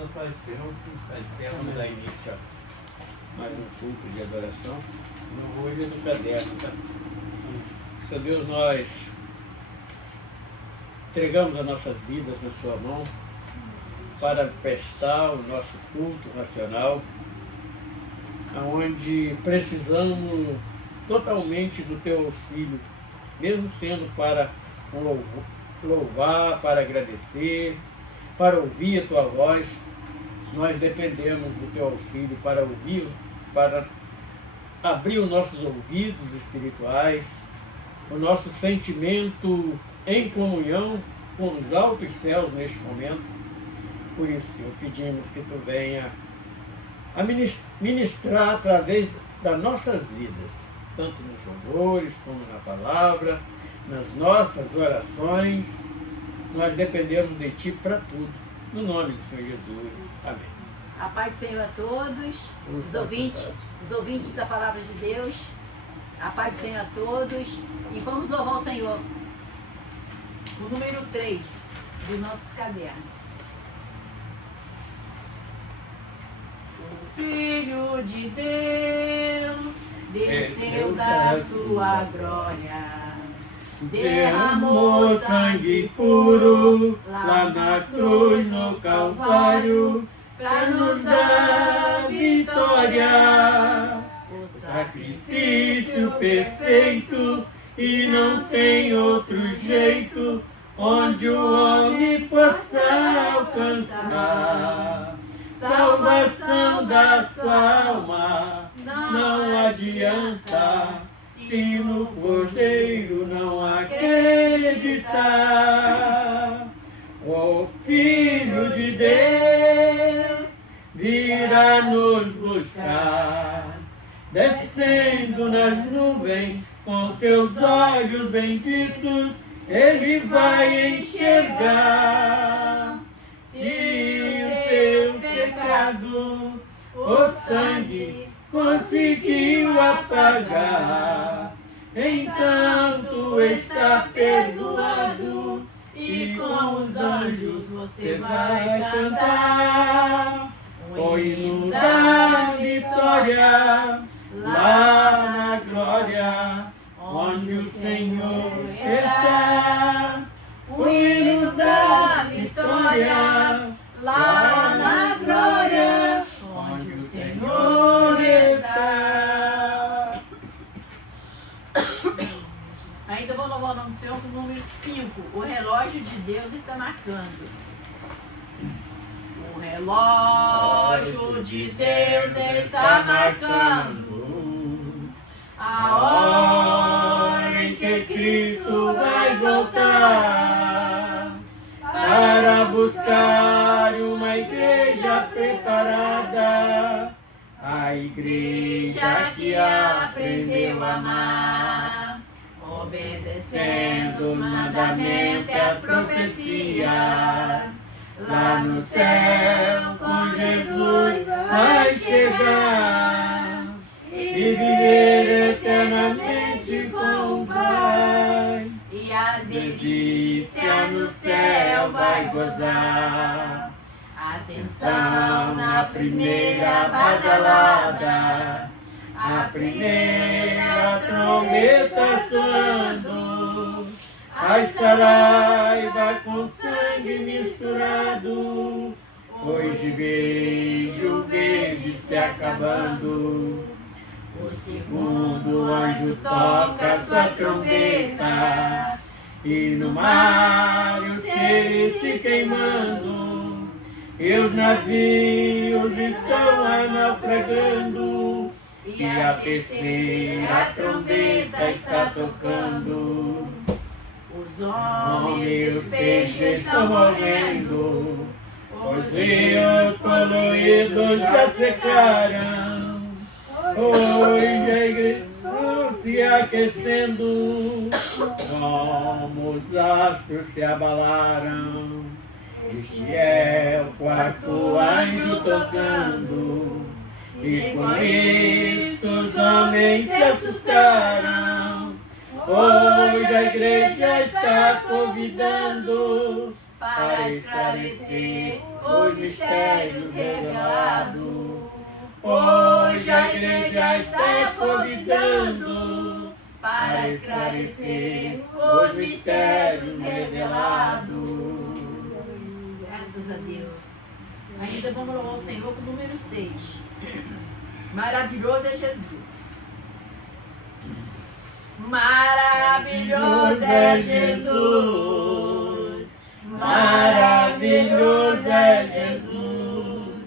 a paz do Senhor, vamos dar início a mais um culto de adoração. Hoje é do caderno, tá? Senhor Deus, nós entregamos as nossas vidas na sua mão para prestar o nosso culto racional, onde precisamos totalmente do teu auxílio, mesmo sendo para louvar, para agradecer, para ouvir a tua voz. Nós dependemos do teu auxílio para ouvir, para abrir os nossos ouvidos espirituais, o nosso sentimento em comunhão com os altos céus neste momento. Por isso, Senhor, pedimos que tu venha a ministrar através das nossas vidas, tanto nos louvores como na palavra, nas nossas orações. Nós dependemos de ti para tudo. No nome do Senhor Jesus. Amém. A paz do Senhor a todos, os ouvintes da Palavra de Deus. A paz do Senhor a todos. E vamos louvar o Senhor. O número 3 dos nossos cadernos. O Filho de Deus desceu da sua glória, derramou sangue puro lá na cruz no Calvário, para nos dar vitória. O sacrifício perfeito, e não tem outro jeito onde o homem possa alcançar salvação da sua alma. Não adianta se no Cordeiro não acreditar. O Filho de Deus virá nos buscar, descendo nas nuvens com seus olhos benditos. Ele vai enxergar se o teu pecado o sangue conseguiu apagar. Então tu está perdoado e com os anjos você vai cantar o hino da vitória lá na glória, onde o Senhor está. O hino da vitória lá na glória, onde o Senhor está. Ainda vou louvar o nome do Senhor com o número 5. O relógio de Deus está marcando. O relógio de Deus está marcando a hora em que Cristo vai voltar para buscar uma igreja preparada, a igreja que aprendeu a amar, obedecendo os mandamentos e as profecias. Lá no céu com Jesus vai chegar e viver eternamente com o Pai. E a delícia no céu vai gozar. Atenção na primeira badalada, a primeira trombeta soando, a saraiva com sangue misturado. Hoje vejo o verde se acabando. O segundo anjo toca sua trombeta, e no mar os seres se queimando, e os navios estão naufragando, e a terceira trombeta está tocando. Os homens e os peixes estão morrendo, os rios poluídos já secaram. Hoje a igreja se aquecendo, como os astros se abalaram. Este é o quarto anjo tocando, e com isto os homens se assustaram. Hoje a igreja está convidando para esclarecer os mistérios revelados. Hoje a igreja está convidando para esclarecer os mistérios revelados. Graças a Deus. Ainda vamos louvar o Senhor com o número 6. Maravilhoso é Jesus. Maravilhoso é Jesus. Maravilhoso é Jesus.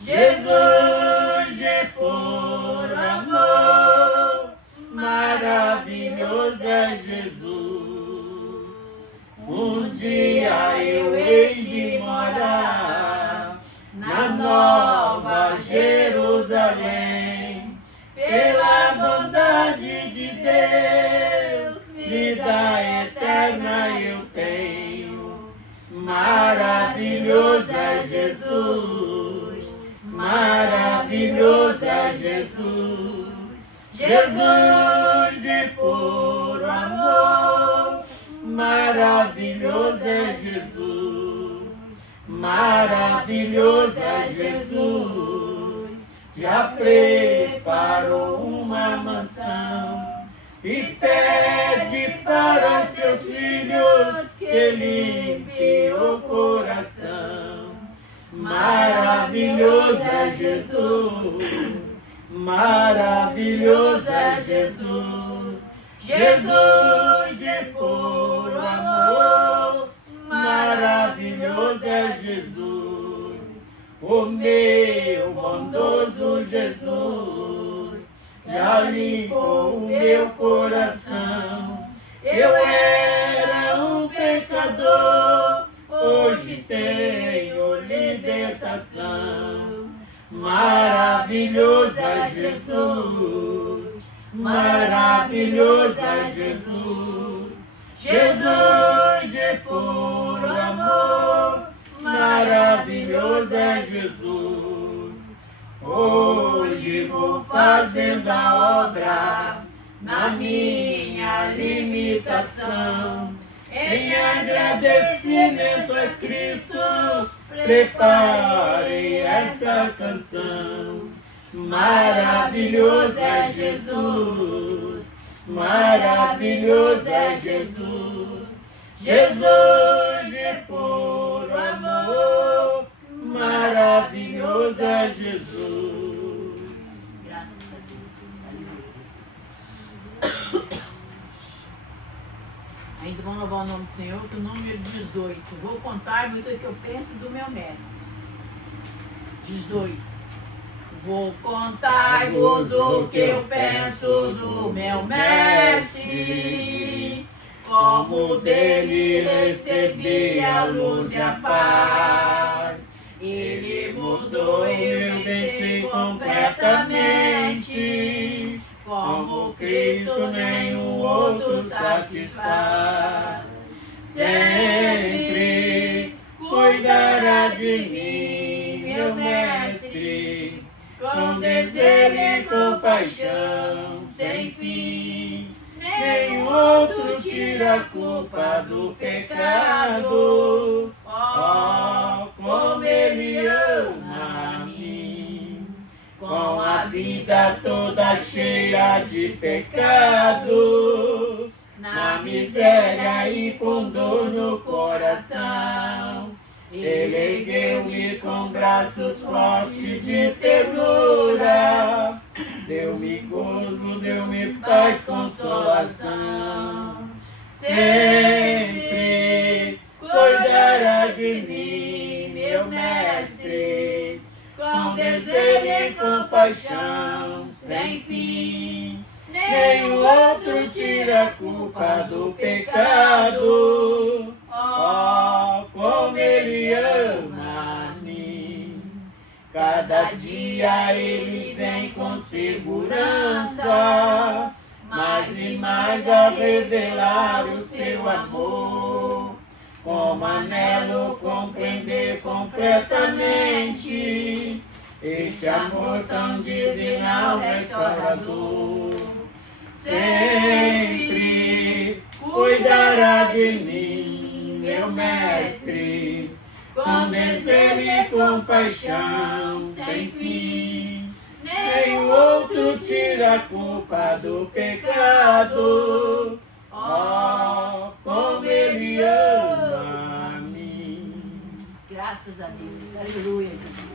Jesus é por amor. Maravilhoso é Jesus. Um dia eu hei de morar na Nova Jerusalém. Pela bondade de Deus, vida eterna eu tenho. Maravilhoso é Jesus. Maravilhoso é Jesus. Jesus de puro amor. Maravilhoso é Jesus. Maravilhoso é Jesus. Já preparou uma mansão e pede para seus filhos que limpe o coração. Maravilhoso é Jesus. Maravilhoso é Jesus. Jesus de puro amor. Maravilhoso é Jesus. O meu bondoso Jesus já limpou o meu coração. Eu era um pecador, hoje tenho libertação. Maravilhoso é Jesus. Maravilhoso é Jesus. Jesus de puro amor. Maravilhoso é Jesus. Hoje vou fazendo a obra na minha limitação. Em agradecimento a Cristo, preparei essa canção. Maravilhoso é Jesus. Maravilhoso é Jesus. Jesus de puro amor. Maravilhoso é Jesus. Graças a Deus. Ainda vamos louvar o nome do Senhor, que o número 18. Vou contar-vos o que eu penso do meu mestre. 18. Vou contar-vos o que eu penso do meu mestre. Como dele recebi a luz e a paz. Ele mudou e eu venci completamente. Como Cristo nenhum outro satisfaz. Sempre cuidará de mim, meu mestre, com desejo e compaixão sem fim. Nenhum outro tira a culpa do pecado. Oh, como Ele ama a mim. Com a vida toda cheia de pecado, na miséria e com dor no coração, Ele ergueu-me com braços fortes de ternura. Deu-me gozo, deu-me paz, consolação. Sempre cuidará de mim, meu mestre, com desejo e compaixão sem fim. Nenhum outro tira a culpa do pecado. Oh, como Ele ama a mim. Cada dia Ele vem com segurança, mais e mais a revelar o seu amor. Como anelo compreender completamente este amor tão divinal, restaurador. Sempre cuidará de mim, meu mestre, com desdém e compaixão sem fim. Nem o outro tira a culpa do pecado. Oh, como Ele ama a mim. Graças a Deus. Aleluia.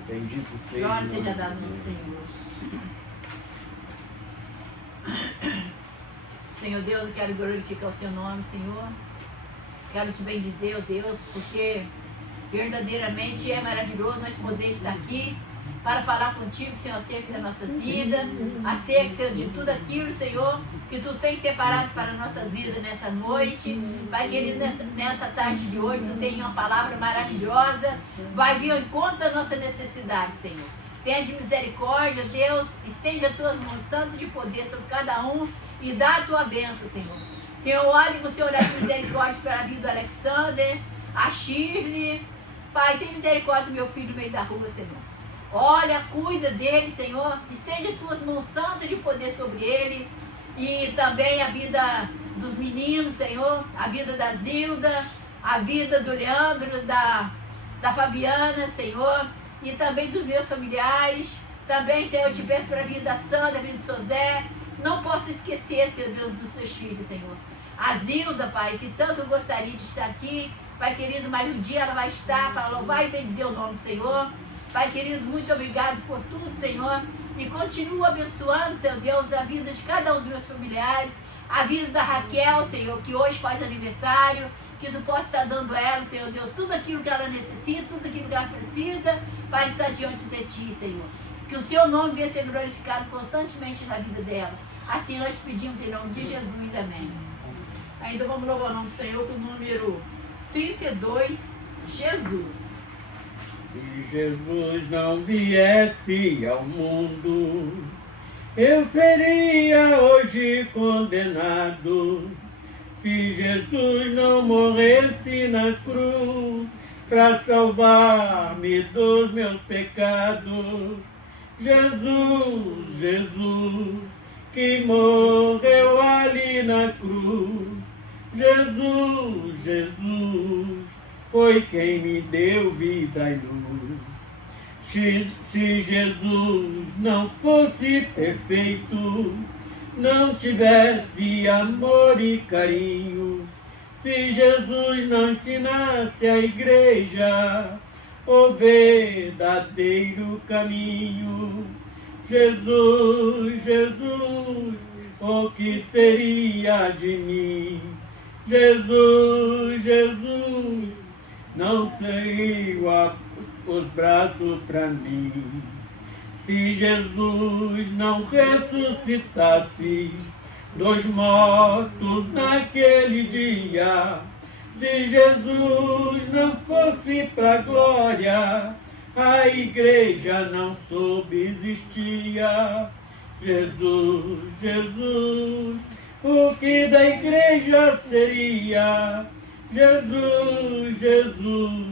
Bendito seja. Glória seja dada ao Senhor. Senhor Deus, eu quero glorificar o seu nome, Senhor. Quero te bendizer, ó Deus, porque verdadeiramente é maravilhoso nós poder estar aqui para falar contigo, Senhor, acerca das nossas vidas, acerca, Senhor, de tudo aquilo, Senhor, que tu tens separado para nossas vidas nessa noite. Pai querido, nessa tarde de hoje, tu tem uma palavra maravilhosa, vai vir ao encontro da nossa necessidade, Senhor. Tenha de misericórdia, Deus, estende as tuas mãos santas de poder sobre cada um e dá a tua bênção, Senhor. Senhor, olhe com o seu olhar de misericórdia pela vida do Alexander, a Shirley. Pai, tem misericórdia do meu filho no meio da rua, Senhor. Olha, cuida dele, Senhor. Estende as tuas mãos santas de poder sobre ele. E também a vida dos meninos, Senhor. A vida da Zilda, a vida do Leandro, da Fabiana, Senhor. E também dos meus familiares. Também, Senhor, eu te peço para a vida da Sandra, a vida do Sozé. Não posso esquecer, Senhor Deus, dos seus filhos, Senhor. A Zilda, Pai, que tanto gostaria de estar aqui. Pai querido, mas um dia ela vai estar para louvar e bendizer o nome do Senhor. Pai querido, muito obrigado por tudo, Senhor. E continua abençoando, Senhor Deus, a vida de cada um dos meus familiares. A vida da Raquel, Senhor, que hoje faz aniversário. Que tu possa estar dando a ela, Senhor Deus, tudo aquilo que ela necessita, tudo aquilo que ela precisa para estar diante de ti, Senhor. Que o seu nome venha ser glorificado constantemente na vida dela. Assim nós te pedimos em nome de Jesus. Amém. Ainda vamos louvar o nome do Senhor com o número 32, Jesus. Se Jesus não viesse ao mundo, eu seria hoje condenado. Se Jesus não morresse na cruz para salvar-me dos meus pecados, Jesus, Jesus, que morreu ali na cruz, Jesus, Jesus, foi quem me deu vida e luz. Se Jesus não fosse perfeito, não tivesse amor e carinho, se Jesus não ensinasse a igreja o verdadeiro caminho, Jesus, Jesus, o que seria de mim? Jesus, Jesus, não sei os braços para mim. Se Jesus não ressuscitasse dos mortos naquele dia, se Jesus não fosse para a glória, a igreja não subsistia. Jesus, Jesus, o que da igreja seria? Jesus, Jesus,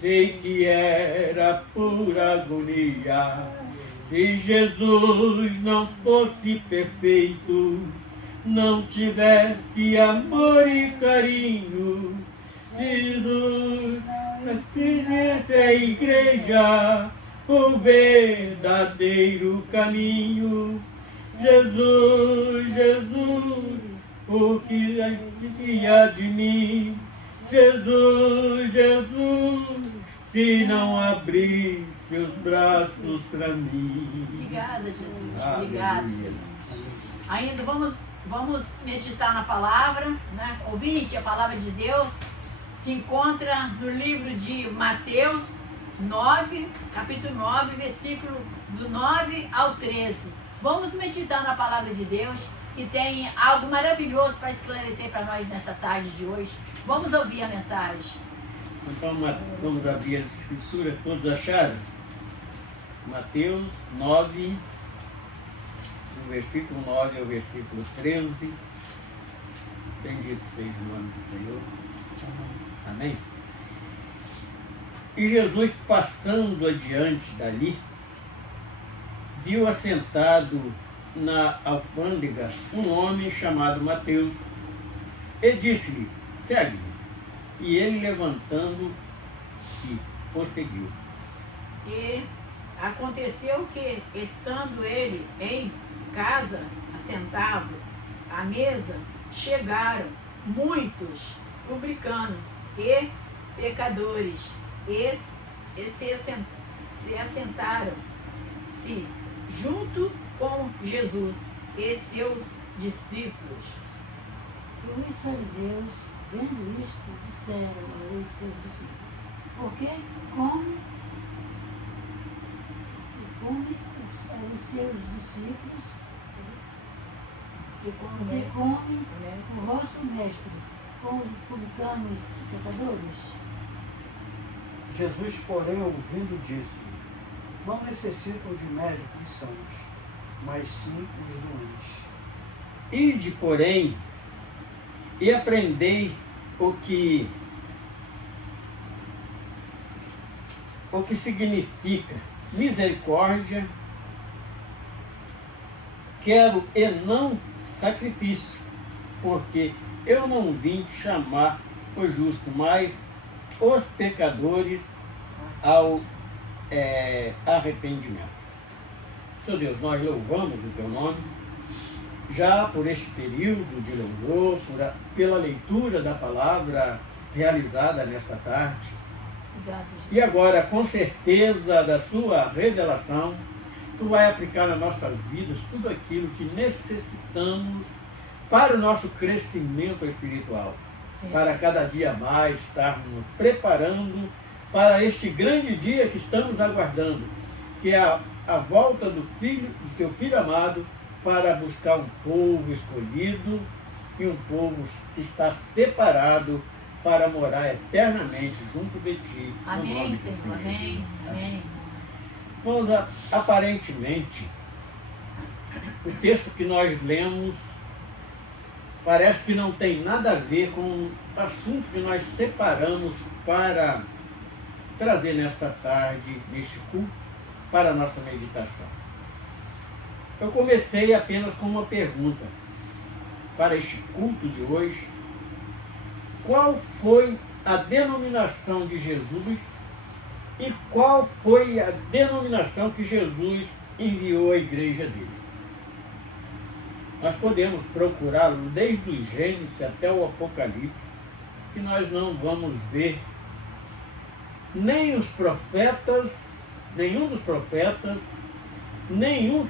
sei que era pura agonia. Se Jesus não fosse perfeito, não tivesse amor e carinho, Jesus, se tivesse a igreja o verdadeiro caminho, Jesus, Jesus, o que seria de mim? Jesus, Jesus, se não abrisse os braços para mim. Obrigada, Jesus. Obrigada, Senhor. Ainda vamos meditar na palavra, né? Ouvinte, a palavra de Deus se encontra no livro de Mateus 9, capítulo 9, versículo do 9 ao 13. Vamos meditar na palavra de Deus, que tem algo maravilhoso para esclarecer para nós nessa tarde de hoje. Vamos ouvir a mensagem. Então vamos abrir as escrituras, todos acharam? Mateus 9, do versículo 9 ao versículo 13. Bendito seja o nome do Senhor. Amém? E Jesus, passando adiante dali, viu assentado na alfândega um homem chamado Mateus, e disse-lhe: segue-me. E ele, levantando-se, o seguiu. E aconteceu que, estando ele em casa, assentado à mesa, chegaram muitos publicanos e pecadores e se assentaram-se junto com Jesus e seus discípulos. E os fariseus, vendo isto, disseram aos seus discípulos: por que come os seus discípulos E que comem o vosso mestre com os publicanos e pecadores? Jesus, porém, ouvindo, disse: não necessitam de médicos sãos, mas sim os doentes. Ide, porém, e aprendei o que significa misericórdia, quero e não sacrifício, porque eu não vim chamar o justo, mas os pecadores ao arrependimento. Senhor Deus, nós louvamos o Teu nome, já por este período de louvor, pela leitura da palavra realizada nesta tarde. Obrigado, E agora, com certeza da Sua revelação, Tu vai aplicar nas nossas vidas tudo aquilo que necessitamos para o nosso crescimento espiritual. Sim. Para cada dia mais estarmos preparando para este grande dia que estamos aguardando, que é a volta do Teu Filho amado, para buscar um povo escolhido e um povo que está separado para morar eternamente junto de Ti. No nome Amém, do Senhor. Senhor Amém. Jesus. Amém. Vamos, aparentemente, o texto que nós lemos parece que não tem nada a ver com o assunto que nós separamos para trazer nessa tarde, neste culto, para a nossa meditação. Eu comecei apenas com uma pergunta para este culto de hoje: qual foi a denominação de Jesus e qual foi a denominação que Jesus enviou à igreja dele? Nós podemos procurá-lo desde o Gênesis até o Apocalipse, que nós não vamos ver nem os profetas, nenhum dos profetas, nenhum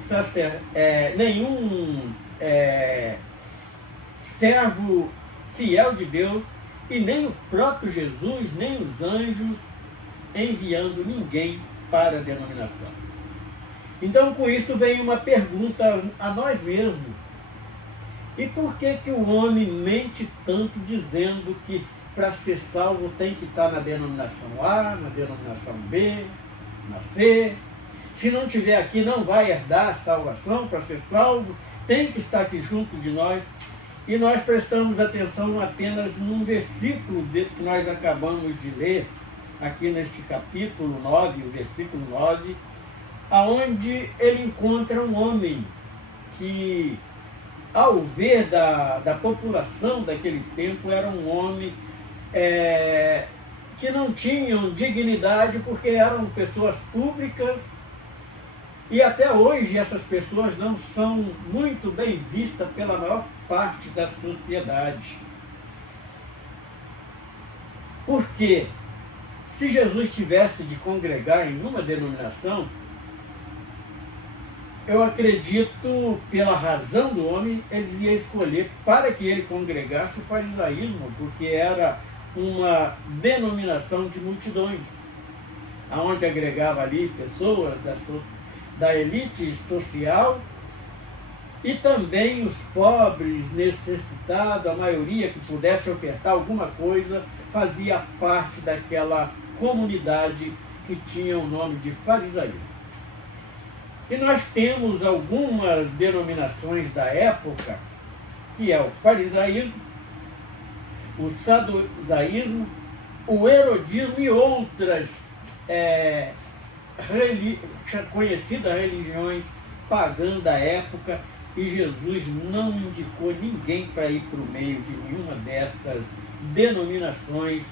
servo fiel de Deus, e nem o próprio Jesus, nem os anjos enviando ninguém para a denominação. Então, com isso vem uma pergunta a nós mesmos: e por que o homem mente tanto dizendo que para ser salvo tem que estar na denominação A, na denominação B, na C? Se não estiver aqui, não vai herdar a salvação. Para ser salvo, tem que estar aqui junto de nós. E nós prestamos atenção apenas num versículo que nós acabamos de ler, aqui neste capítulo 9, o versículo 9, aonde ele encontra um homem que, ao ver da população daquele tempo, eram homens que não tinham dignidade, porque eram pessoas públicas, e até hoje essas pessoas não são muito bem vistas pela maior parte da sociedade. Porque se Jesus tivesse de congregar em uma denominação, eu acredito, pela razão do homem, eles iam escolher para que ele congregasse o farisaísmo, porque era uma denominação de multidões, onde agregava ali pessoas da elite social e também os pobres, necessitados, a maioria que pudesse ofertar alguma coisa, fazia parte daquela comunidade que tinha o nome de farisaísmo. E nós temos algumas denominações da época, que é o farisaísmo, o saducaísmo, o herodismo e outras conhecidas religiões pagãs da época, e Jesus não indicou ninguém para ir para o meio de nenhuma destas denominações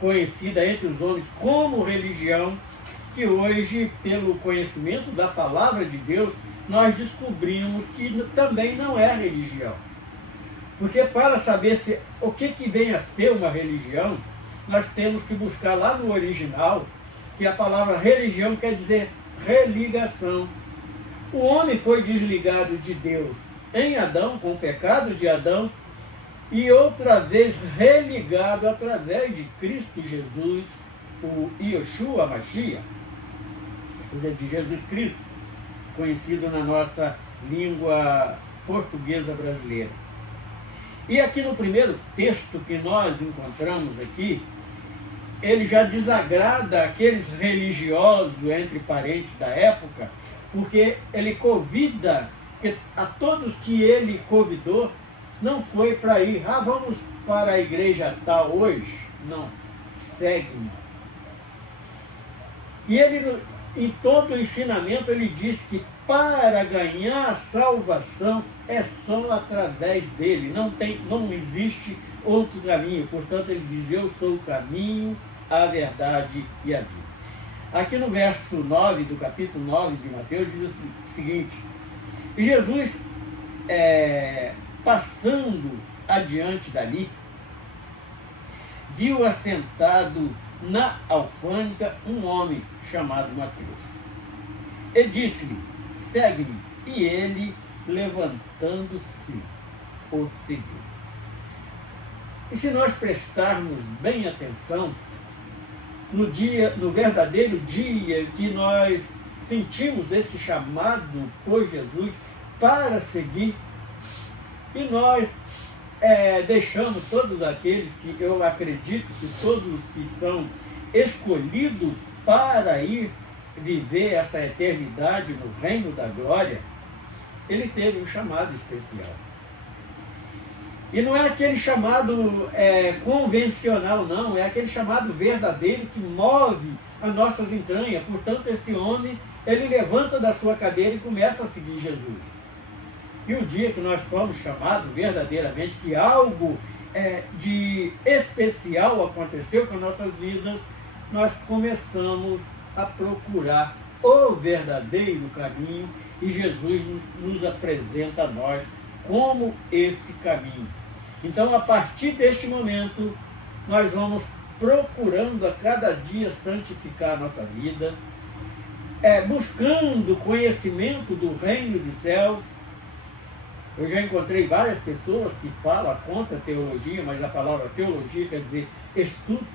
conhecida entre os homens como religião, que hoje, pelo conhecimento da palavra de Deus, nós descobrimos que também não é religião. Porque para saber o que vem a ser uma religião, nós temos que buscar lá no original, que a palavra religião quer dizer religação. O homem foi desligado de Deus em Adão, com o pecado de Adão, e outra vez religado através de Cristo Jesus, o Yeshua Mashiach, quer dizer, de Jesus Cristo, conhecido na nossa língua portuguesa brasileira. E aqui no primeiro texto que nós encontramos aqui, ele já desagrada aqueles religiosos, entre parentes da época, porque ele convida a todos que ele convidou, não foi para ir, vamos para a igreja tal hoje. Não, segue-me. E ele, em todo o ensinamento, ele diz que para ganhar a salvação é só através dele, não existe outro caminho. Portanto, ele diz, eu sou o caminho, a verdade e a vida. Aqui no verso 9 do capítulo 9 de Mateus diz o seguinte: Jesus, passando adiante dali, viu assentado na alfândega um homem chamado Mateus. E disse-lhe, segue-me. E ele, levantando-se, o seguiu. E se nós prestarmos bem atenção, no verdadeiro dia que nós sentimos esse chamado por Jesus para seguir, e nós deixamos todos aqueles que eu acredito que todos que são escolhidos para ir viver essa eternidade no reino da glória, ele teve um chamado especial. E não é aquele chamado convencional, não, é aquele chamado verdadeiro que move as nossas entranhas. Portanto, esse homem, ele levanta da sua cadeira e começa a seguir Jesus. E o dia que nós fomos chamados verdadeiramente, que algo de especial aconteceu com as nossas vidas, nós começamos a procurar o verdadeiro caminho e Jesus nos apresenta a nós como esse caminho. Então, a partir deste momento, nós vamos procurando a cada dia santificar a nossa vida, buscando conhecimento do reino dos céus. Eu já encontrei várias pessoas que falam contra a teologia, mas a palavra teologia quer dizer estudo,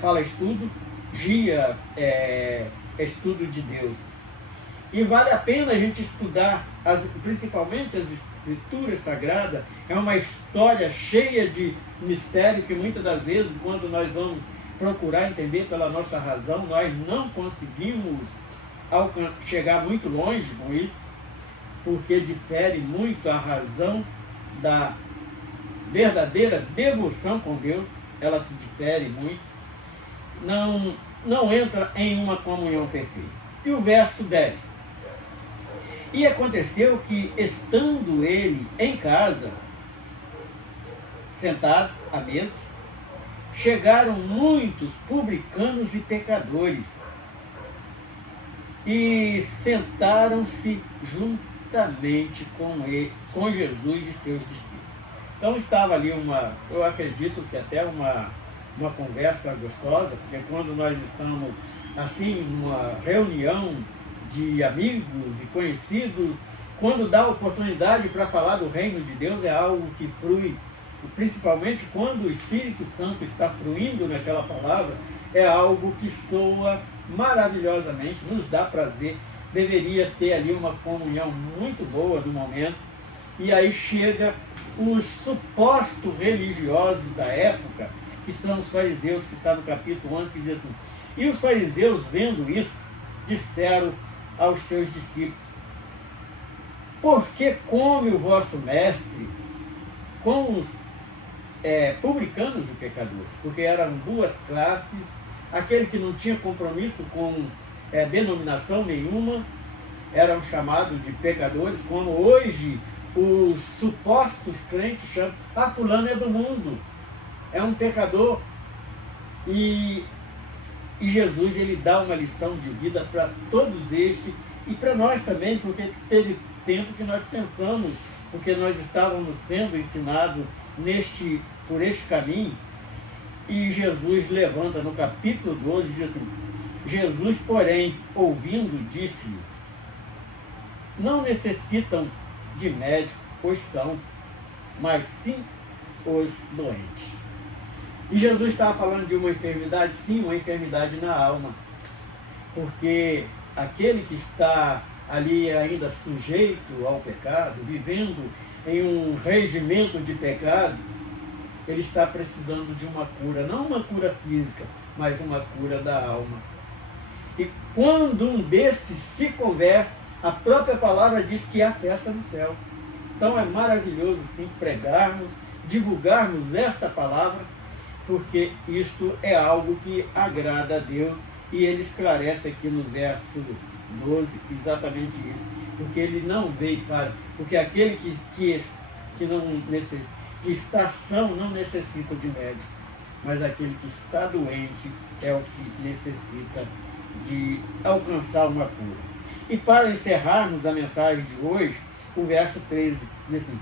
fala estudo, gia, estudo de Deus. E vale a pena a gente estudar, principalmente as escrituras sagradas. É uma história cheia de mistério que muitas das vezes, quando nós vamos procurar entender pela nossa razão, nós não conseguimos chegar muito longe com isso, porque difere muito a razão da verdadeira devoção com Deus, ela se difere muito, não entra em uma comunhão perfeita. E o verso 10. E aconteceu que, estando ele em casa, sentado à mesa, chegaram muitos publicanos e pecadores, e sentaram-se juntamente com Jesus e seus discípulos. Então estava ali eu acredito que até uma conversa gostosa, porque quando nós estamos assim, numa reunião de amigos e conhecidos, quando dá oportunidade para falar do reino de Deus, é algo que flui, principalmente quando o Espírito Santo está fluindo naquela palavra, é algo que soa maravilhosamente, nos dá prazer, deveria ter ali uma comunhão muito boa no momento. E aí chega os supostos religiosos da época, que são os fariseus, que está no capítulo 11, que diz assim: e os fariseus, vendo isso, disseram aos seus discípulos: por que come o vosso mestre com os publicanos e pecadores? Porque eram duas classes, aquele que não tinha compromisso com denominação nenhuma, eram chamados de pecadores, como hoje os supostos crentes chamam: fulano é do mundo, é um pecador. E Jesus, ele dá uma lição de vida para todos estes e para nós também, porque teve tempo que nós pensamos, porque nós estávamos sendo ensinados por este caminho, e Jesus levanta no capítulo 12 e diz assim: Jesus, porém, ouvindo, disse: não necessitam de médico os sãos, mas sim os doentes. E Jesus estava falando de uma enfermidade, sim, uma enfermidade na alma, porque aquele que está ali ainda sujeito ao pecado, vivendo em um regimento de pecado, ele está precisando de uma cura, não uma cura física, mas uma cura da alma. E quando um desses se converte, a própria palavra diz que há festa no céu. Então é maravilhoso, sim, pregarmos, divulgarmos esta palavra, porque isto é algo que agrada a Deus, e ele esclarece aqui no verso 12 exatamente isso, porque ele não veio para... Porque aquele que está são não necessita de médico, mas aquele que está doente é o que necessita de alcançar uma cura. E para encerrarmos a mensagem de hoje, o verso 13 diz assim: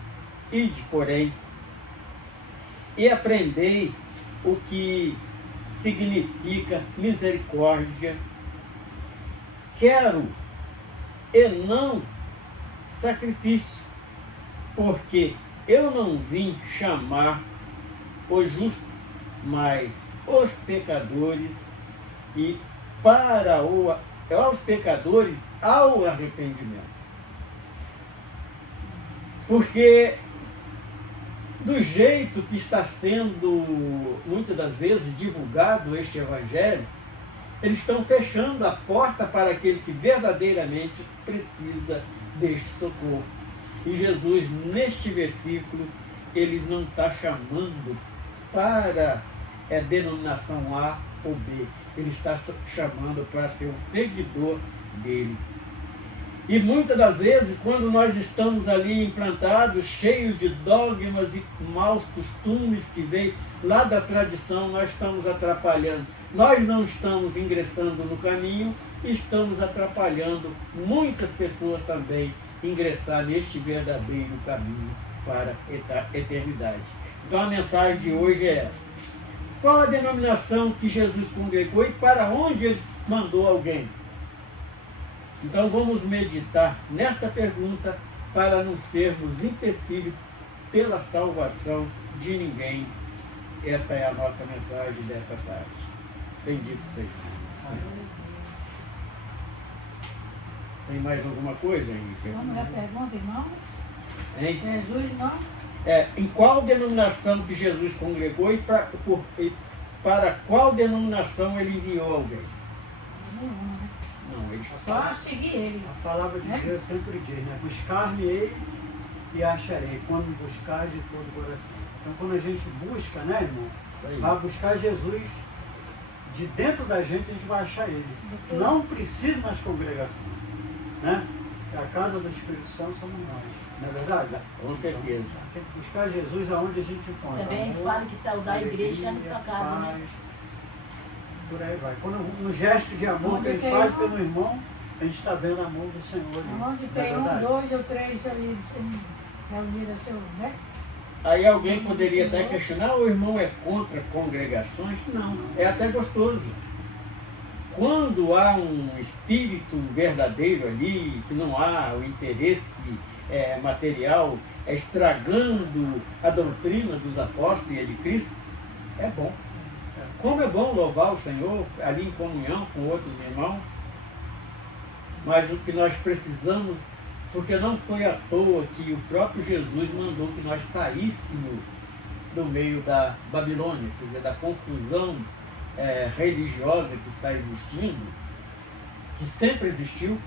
ide, porém, e aprendei o que significa misericórdia, quero e não sacrifício, porque eu não vim chamar os justos, mas os pecadores, e para aos pecadores ao arrependimento. Porque do jeito que está sendo muitas das vezes divulgado este evangelho, eles estão fechando a porta para aquele que verdadeiramente precisa deste socorro. E Jesus, neste versículo, ele não está chamando para denominação A ou B. Ele está chamando para ser um seguidor dele. E muitas das vezes, quando nós estamos ali implantados, cheios de dogmas e maus costumes que vêm lá da tradição, nós estamos atrapalhando. Nós não estamos ingressando no caminho, estamos atrapalhando muitas pessoas também ingressar neste verdadeiro caminho para a eternidade. Então a mensagem de hoje é essa: qual a denominação que Jesus congregou e para onde ele mandou alguém? Então vamos meditar nesta pergunta para não sermos empecilhos pela salvação de ninguém. Esta é a nossa mensagem desta tarde. Bendito seja o Senhor. Tem mais alguma coisa, Henrique? Vamos à pergunta, irmão? Hein? Jesus não? Em qual denominação que Jesus congregou e para qual denominação ele enviou alguém? Nenhuma, né? Não, ele Só seguir ele. A palavra de Deus sempre diz, né? Buscar-me-eis e acharei, quando buscar de todo o coração. Então quando a gente busca, né, irmão? Isso aí. Vai buscar Jesus de dentro da gente, a gente vai achar ele. Não precisa nas congregações, né? A casa do Espírito Santo somos nós, não é verdade? Com certeza. Então, tem que buscar Jesus aonde a gente encontra. Também amor, fala que saudar a igreja está na alegria, sua casa, né? paz. Por aí vai. Quando um gesto de amor Onde que a gente tem faz um- pelo irmão, a gente está vendo a mão do Senhor ali. Onde não é tem um, verdade? 2 ou 3 ali reunidos, né? Aí alguém poderia até questionar: o irmão é contra congregações? Não, é até gostoso. Quando há um espírito verdadeiro ali, que não há o interesse material estragando a doutrina dos apóstolos e a de Cristo, é bom. Como é bom louvar o Senhor ali em comunhão com outros irmãos, mas o que nós precisamos, porque não foi à toa que o próprio Jesus mandou que nós saíssemos do meio da Babilônia, quer dizer, da confusão religiosa que está existindo, que sempre existiu,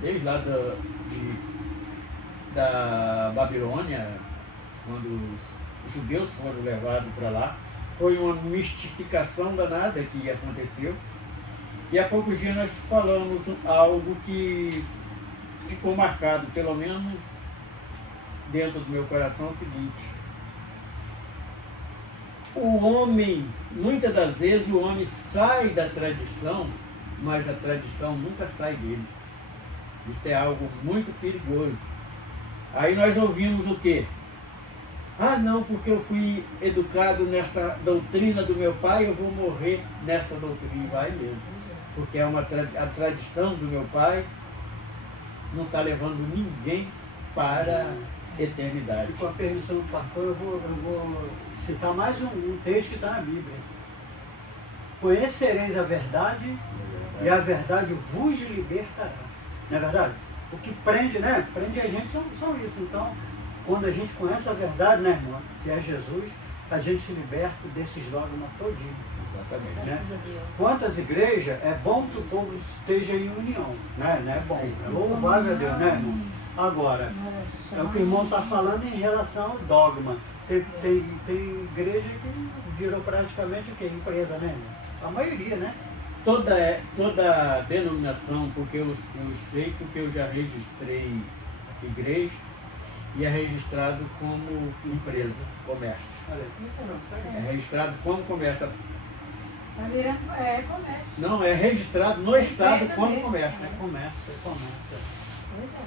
desde lá da Babilônia, quando os judeus foram levados para lá. Foi uma mistificação danada que aconteceu. E há poucos dias nós falamos algo que ficou marcado, pelo menos dentro do meu coração, o seguinte: o homem, muitas das vezes o homem sai da tradição, mas a tradição nunca sai dele. Isso é algo muito perigoso. Aí nós ouvimos o quê? Ah, não, porque eu fui educado nessa doutrina do meu pai, eu vou morrer nessa doutrina. E vai mesmo. Porque é a tradição do meu pai não está levando ninguém para a eternidade. E com a permissão do pastor, eu vou citar mais um texto que está na Bíblia. Conhecereis a verdade e a verdade vos libertará. Não é verdade? O que prende, né? Prende a gente são isso. Então, quando a gente conhece a verdade, né, irmão, que é Jesus, a gente se liberta desses dogmas todinhos. Exatamente. Né? Graças a Deus. Quantas igrejas, é bom que o povo esteja em união, né? É bom, é louvável a Deus, né, irmão? Agora, é o que o irmão está falando em relação ao dogma. Tem igreja que virou praticamente o quê? Empresa, né, irmão? A maioria, né? Toda denominação, porque eu sei, porque eu já registrei igreja e é registrado como empresa, comércio. Olha aí. É registrado como comércio. É comércio. Não, é registrado no Estado como comércio. É comércio. Pois é.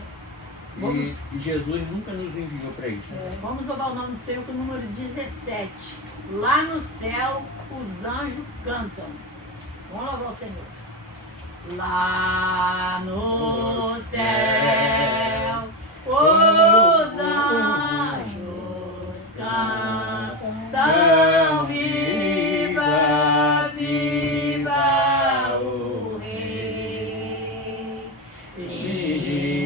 E Jesus nunca nos enviou para isso. Vamos louvar o nome do Senhor com o número 17. Lá no céu, os anjos cantam. Vamos louvar o Senhor. Lá no céu, os anjos cantam. Viva, viva o Rei.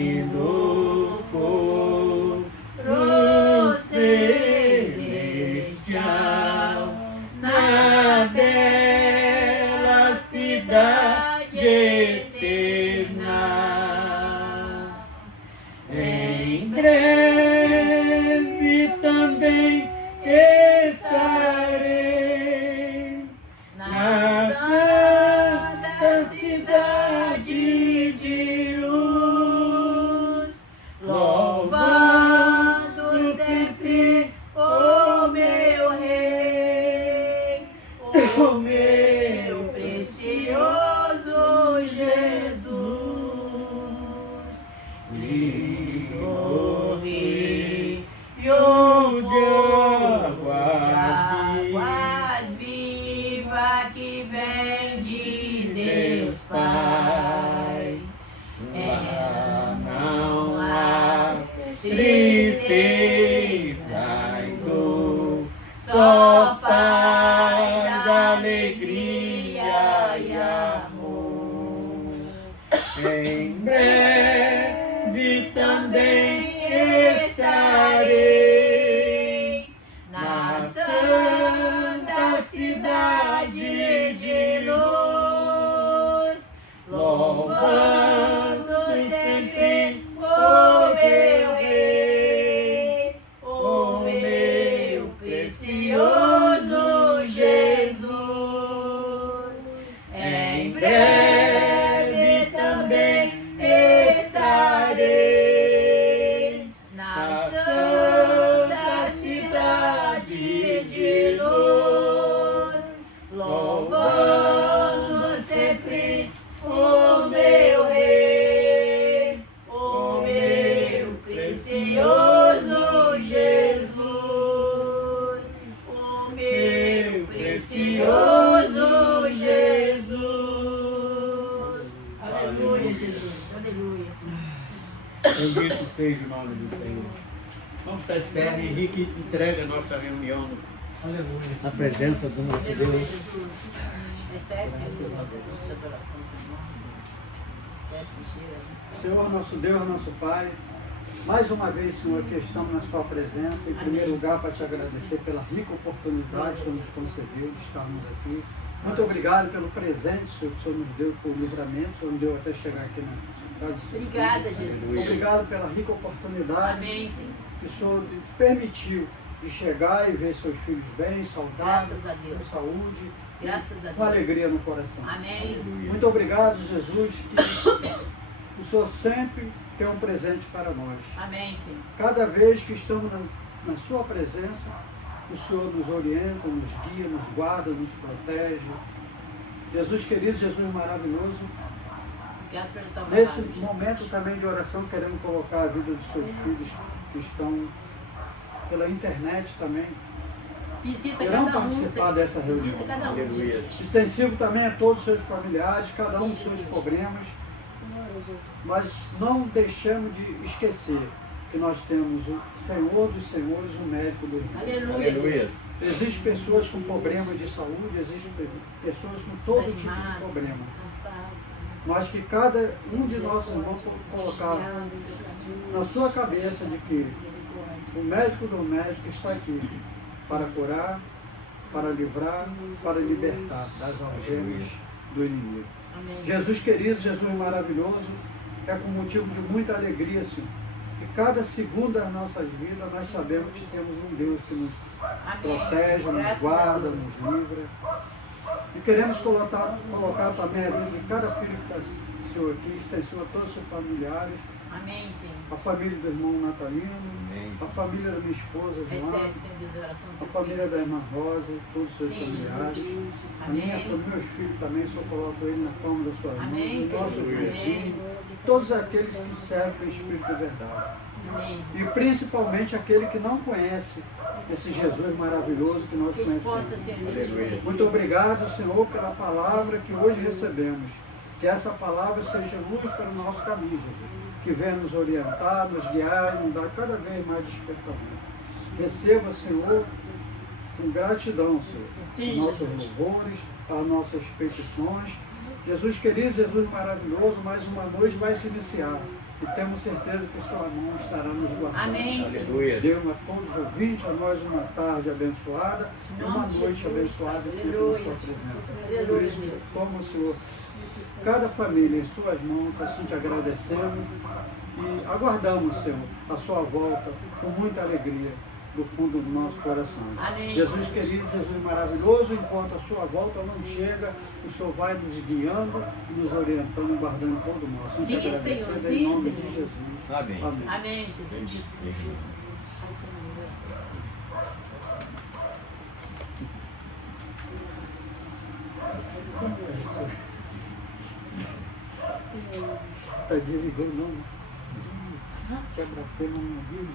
Vindo coro celestial, na bela cidade eterna. Em breve também estarei na santa cidade de luz, louvando sempre o meu Rei, o meu precioso Jesus. Lindo Rio de águas viva que vem de Deus Pai. Não há tristeza e dor, só paz, alegria e amor. Em breve também estarei na santa cidade de luz, louvando sempre o meu Rei, o meu precioso Jesus. Em breve também estarei na santa cidade de luz, louvando sempre o meu Rei, o meu precioso Jesus, o meu precioso Jesus. Aleluia, Jesus, aleluia. Bendito seja o nome do Senhor. Vamos estar de pé. Henrique entrega a nossa reunião Aleluia. na presença do nosso Aleluia, Deus. Jesus. Recebe, Senhor, os nossos de adoração, Senhor. Recebe, cheira, Senhor, nosso Deus, nosso Pai, mais uma vez, Senhor, que estamos na Sua presença, em primeiro lugar, para te agradecer pela rica oportunidade que o Senhor nos concedeu de estarmos aqui. Muito obrigado pelo presente, Senhor, que o Senhor nos deu por livramento, o Senhor nos deu até chegar aqui na casa. Obrigada, Jesus. Obrigado pela rica oportunidade Amém, Senhor. que o Senhor nos permitiu de chegar e ver seus filhos bem, saudáveis, Graças a Deus. com saúde, Graças a Deus. com alegria no coração. Amém. Muito obrigado, Jesus, que o Senhor sempre tem um presente para nós. Amém, Senhor. Cada vez que estamos na Sua presença, o Senhor nos orienta, nos guia, nos guarda, nos protege. Jesus querido, Jesus maravilhoso, Obrigado pela tua nesse palavra, momento também de oração, queremos colocar a vida dos seus filhos que estão pela internet também. Visita Irão cada um, participar Senhor. dessa reunião. Visita cada um, Aleluia. Jesus. Extensivo também a todos os seus familiares, cada um com Sim, seus Jesus. problemas, mas não deixamos de esquecer que nós temos o Senhor dos Senhores, o médico do irmão. Aleluia. Aleluia. Existem pessoas com problemas de saúde, existem pessoas com todo tipo de Desanimados, problema. cansados. Mas que cada um de nós irmãos colocar na sua cabeça de que o médico do médico está aqui para curar, para livrar, para libertar das algemas do inimigo. Amém. Jesus querido, Jesus maravilhoso, é com motivo de muita alegria, Senhor. E cada segundo das nossas vidas nós sabemos que temos um Deus que nos Amém. protege, nos Graças a guarda, Deus. nos livra. E queremos colocar também a vida de cada filho que está, Senhor, aqui, extensivo a todos os seus familiares, Amém, Senhor. a família do irmão Natalino, Amém. a família da minha esposa, Joana, Recebe, Senhor Deus, a oração a do família da irmã Rosa, todos os seus Sim, familiares. Jesus. A minha, Amém. os meus filhos também, só coloco ele na palma da sua mão. Amém, Os Senhor. nossos Amém. vizinhos, todos aqueles que servem o Espírito e verdade. Amém. E principalmente aquele que não conhece esse Jesus maravilhoso que nós Que possa, conhecemos. Senhor Aleluia. Deus. Muito obrigado, Senhor, pela palavra que hoje recebemos. Que essa palavra seja luz para o nosso caminho, Jesus. Que venha nos orientar, nos guiar e nos dar cada vez mais despertamento. Receba, Senhor, com gratidão, Senhor, Sim, nossos Jesus. louvores, as nossas petições. Jesus querido, Jesus maravilhoso, mais uma noite vai se iniciar. E temos certeza que sua mão estará nos guardando. Amém, Senhor. Aleluia. Dê a todos os ouvintes, a nós uma tarde abençoada e uma Nome de noite Jesus, abençoada Pai. sempre na Aleluia. sua presença. Aleluia, Por isso, Jesus. toma, Senhor, cada família em suas mãos, assim te agradecemos e aguardamos, Senhor, a sua volta com muita alegria do fundo do nosso coração. Amém. Jesus querido, Jesus maravilhoso, enquanto a sua volta não chega, o Senhor vai nos guiando, nos orientando e guardando todo o nosso. Sim, Te agradecemos Senhor, em sim, nome Senhor. de Jesus. Amém. Amém. Amém, Jesus. Bendito seja. Tá desligando, não? Te abracei, não ouviu?